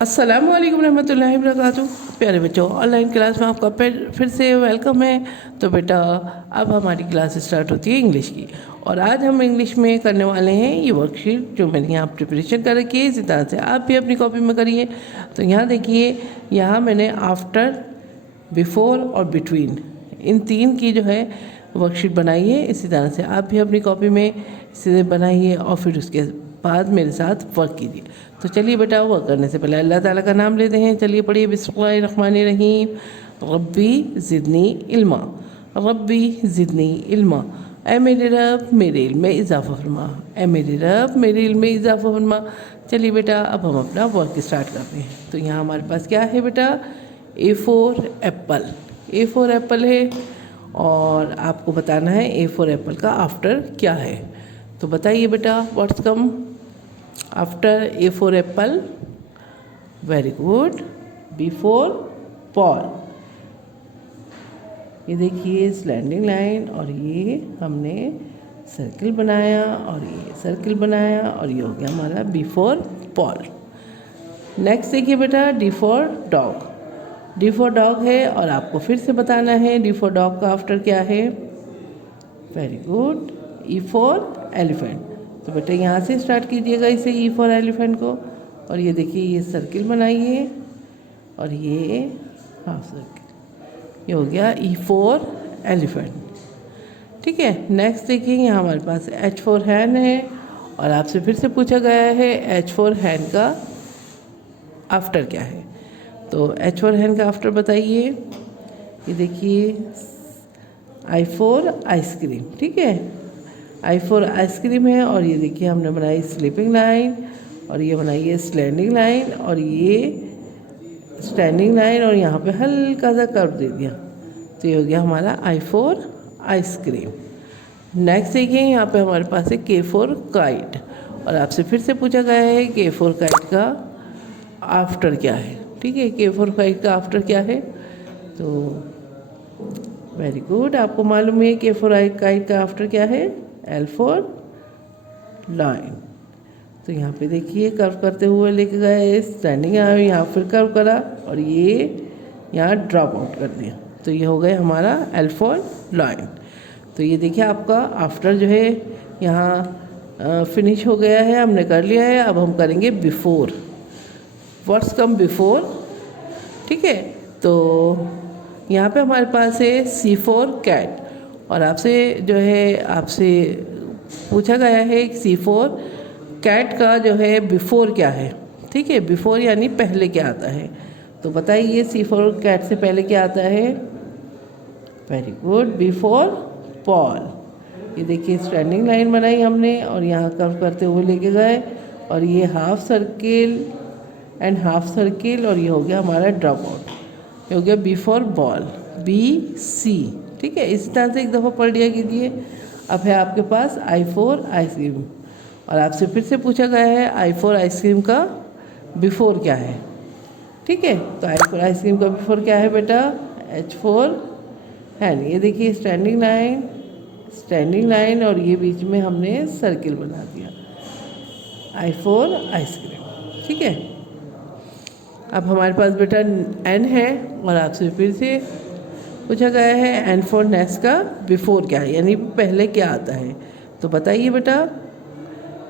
अस्सलामु अलैकुम रहमतुल्लाहि व बरकातुहू। प्यारे बच्चों, ऑनलाइन क्लास में आपका फिर से वेलकम है। तो बेटा, अब हमारी क्लास स्टार्ट होती है इंग्लिश की, और आज हम इंग्लिश में करने वाले हैं ये वर्कशीट जो मैंने यहाँ प्रिपरेशन कर रखी है। इसी तरह से आप भी अपनी कॉपी में करिए। तो यहाँ देखिए, यहाँ मैंने आफ्टर, बिफोर और बिटवीन, इन तीन की जो है वर्कशीट बनाई है। इसी तरह से आप भी अपनी कॉपी में इसे बनाइए और फिर उसके बाद मेरे साथ वर्क कीजिए। तो चलिए बेटा, वर्क करने से पहले अल्लाह ताला का नाम लेते हैं। चलिए पढ़िए, बिस्मिल्लाहिर्रहमानिर्रहीम। रब्बी ज़िदनी इल्मा, रब्बी ज़िदनी इल्मा। ऐ मेरे रब, मेरे इल्म में इजाफ़ा फरमा। ऐ मेरे रब, मेरे इल्म में इजाफ़ा फरमा। चलिए बेटा, अब हम अपना वर्क स्टार्ट करते हैं। तो यहाँ हमारे पास क्या है बेटा, A for apple. A for apple है, और आपको बताना है ए फॉर एप्पल का आफ्टर क्या है। तो बताइए बेटा, what's come after A for apple? Very good, B for ball. ये देखिए स्लैंडिंग लाइन, और ये हमने सर्किल बनाया, और ये सर्किल बनाया, और ये हो गया हमारा बी फॉर बॉल। नेक्स्ट देखिए बेटा, D for dog. D for dog है, और आपको फिर से बताना है डी फॉर डॉग का आफ्टर क्या है। Very good, E for elephant. तो बेटा यहाँ से स्टार्ट कीजिएगा इसे, ई फॉर एलिफेंट को। और ये देखिए, ये सर्किल बनाइए, और ये हाफ सर्किल, ये हो गया ई फॉर एलिफेंट। ठीक है, नेक्स्ट देखिए, यहाँ हमारे पास एच फॉर हैन है, और आपसे फिर से पूछा गया है एच फॉर हैन का आफ्टर क्या है। तो एच फॉर हैन का आफ्टर बताइए। ये देखिए, आई फॉर आइसक्रीम। ठीक है, आई फॉर आइसक्रीम है, और ये देखिए हमने बनाई स्लीपिंग लाइन, और ये बनाई है स्टैंडिंग लाइन, और ये स्टैंडिंग लाइन, और यहाँ पे हल्का सा कर्व दे दिया। तो ये हो गया हमारा आई फॉर आइसक्रीम। नेक्स्ट देखिए, यहाँ पे हमारे पास है के फॉर काइट, और आपसे फिर से पूछा गया है के फॉर काइट का आफ्टर क्या है। ठीक है, के फॉर काइट का आफ्टर क्या है। तो वेरी गुड, आपको मालूम है के फॉर काइट का आफ्टर क्या है, एल फॉर लाइन। तो यहाँ पे देखिए, कर्व करते हुए लेके गए, स्टैंडिंग आया, यहाँ फिर कर्व करा, और ये यहाँ ड्रॉप आउट कर दिया। तो ये हो गया हमारा एल फॉर लाइन। तो ये देखिए, आपका आफ्टर जो है यहाँ फिनिश हो गया है, हमने कर लिया है। अब हम करेंगे बिफोर। What's come before? ठीक है, तो यहाँ पे हमारे पास है सी फॉर कैट, और आपसे जो है आपसे पूछा गया है सी फॉर कैट का जो है बिफोर क्या है। ठीक है, बिफोर यानी पहले क्या आता है। तो बताइए, सी फॉर कैट से पहले क्या आता है। Very good, B for ball. ये देखिए स्टैंडिंग लाइन बनाई हमने, और यहाँ कर्व करते हुए लेके गए, और ये half circle and half circle, और ये हो गया हमारा ड्रॉप आउट। ये हो गया B for ball, B C. ठीक है, इस तरह से एक दफ़ा पढ़ लिया कीजिए। अब है आपके पास आई फॉर आइसक्रीम, और आपसे फिर से पूछा गया है आई फॉर आइसक्रीम का बिफोर क्या है। ठीक है, तो आई फॉर आइसक्रीम का बिफोर क्या है बेटा, एच फॉर हैन। ये देखिए स्टैंडिंग लाइन, स्टैंडिंग लाइन, और ये बीच में हमने सर्किल बना दिया, आई फॉर आइसक्रीम। ठीक है, अब हमारे पास बेटा एन है, और आपसे फिर से पूछा गया है एन फॉर नेक्स्ट का बिफोर क्या है, यानी पहले क्या आता है। तो बताइए बेटा।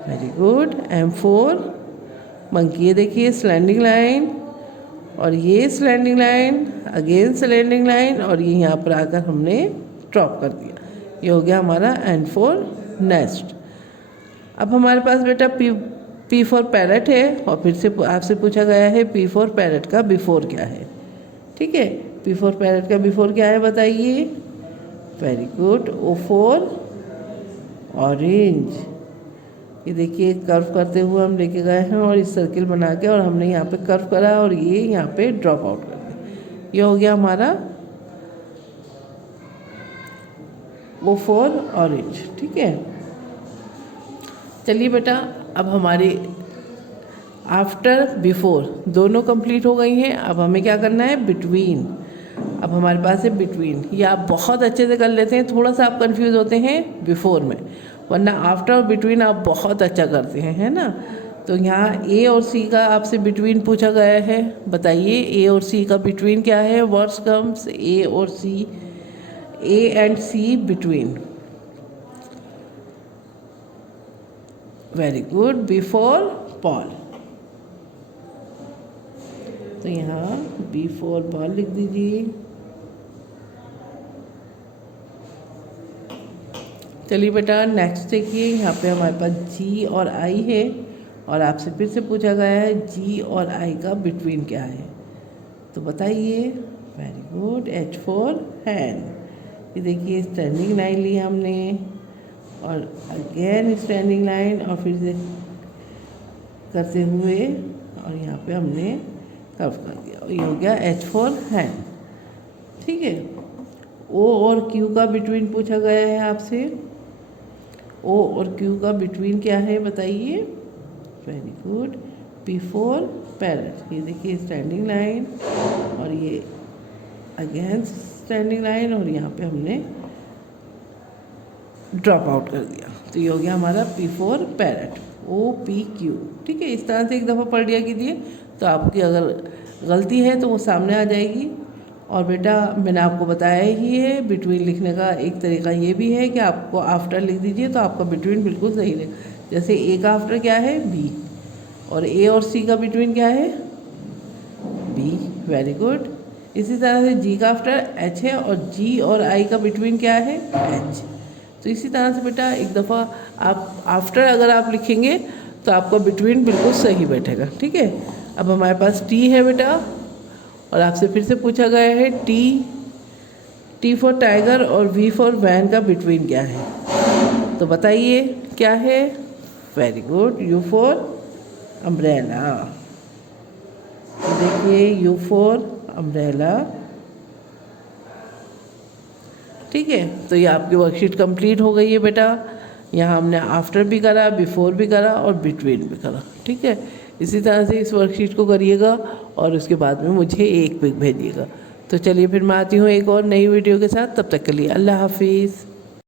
Very good, M for monkey. ये देखिए स्लैंडिंग लाइन, और ये slanting line, again slanting line, और ये यहाँ पर आकर हमने ड्रॉप कर दिया। ये हो गया हमारा एन फॉर नेस्ट। अब हमारे पास बेटा पी फॉर पैरट है, और फिर से आपसे पूछा गया है पी फॉर पैरट का बिफोर क्या है। ठीक है, पी फॉर पैरट का बिफोर क्या है बताइए। Very good, O for orange. ये देखिए कर्व करते हुए हम लेके गए हैं, और इस सर्किल बना के, और हमने यहाँ पे कर्व करा, और ये यहाँ पे ड्रॉप आउट कर दिया। ये हो गया हमारा ओ फॉर ऑरेंज। ठीक है, चलिए बेटा, अब हमारी आफ्टर बिफोर दोनों कंप्लीट हो गई हैं। अब हमें क्या करना है, बिटवीन। अब हमारे पास है बिटवीन। ये आप बहुत अच्छे से कर लेते हैं, थोड़ा सा आप कंफ्यूज होते हैं बिफोर में, वरना आफ्टर और बिटवीन आप बहुत अच्छा करते हैं, है ना। तो यहाँ ए और सी का आपसे बिटवीन पूछा गया है, बताइए ए और सी का बिटवीन क्या है। वर्ड्स कम्स ए और C, A and C between. Very good, before Paul. तो यहाँ बिफोर पॉल लिख दीजिए। चलिए बेटा नेक्स्ट देखिए, यहाँ पे हमारे पास जी और आई है और आपसे फिर से पूछा गया है जी और आई का बिटवीन क्या है, तो बताइए। Very good, H for hand. ये देखिए स्टैंडिंग लाइन ली हमने और अगेन स्टैंडिंग लाइन और फिर से करते हुए और यहाँ पे हमने कर्व कर दिया, ये हो गया एच फॉर हैंड। ठीक है, ओ और क्यू का बिटवीन पूछा गया है आपसे। ओ और क्यू का बिटवीन क्या है बताइए। Very good, before parrot. ये देखिए स्टैंडिंग लाइन और ये अगेंस्ट स्टैंडिंग लाइन और यहाँ पे हमने ड्रॉप आउट कर दिया, तो ये हो गया हमारा before parrot, O P Q. ठीक है, इस तरह से एक दफ़ा पढ़ लिया कीजिए, तो आपकी अगर गलती है तो वो सामने आ जाएगी। और बेटा मैंने आपको बताया ही है, बिटवीन लिखने का एक तरीका ये भी है कि आपको आफ्टर लिख दीजिए तो आपका बिटवीन बिल्कुल सही रहे। जैसे ए का आफ्टर क्या है, बी, और ए और सी का बिटवीन क्या है, बी। Very good. इसी तरह से जी का आफ्टर एच है और जी और आई का बिटवीन क्या है, एच। तो इसी तरह से बेटा एक दफ़ा आप आफ्टर अगर आप लिखेंगे तो आपका बिटवीन बिल्कुल सही बैठेगा। ठीक है, अब हमारे पास टी है बेटा और आपसे फिर से पूछा गया है टी, टी फॉर टाइगर और वी फॉर वैन का बिटवीन क्या है, तो बताइए क्या है। Very good, you for umbrella. देखिए यू फॉर अम्ब्रेला। ठीक है, तो ये आपकी वर्कशीट कंप्लीट हो गई है बेटा। यहाँ हमने आफ्टर भी करा, बिफोर भी करा और बिटवीन भी करा। ठीक है, इसी तरह से इस वर्कशीट को करिएगा और उसके बाद में मुझे एक पिक भेजिएगा। तो चलिए फिर मैं आती हूँ एक और नई वीडियो के साथ, तब तक के लिए अल्लाह हाफिज़।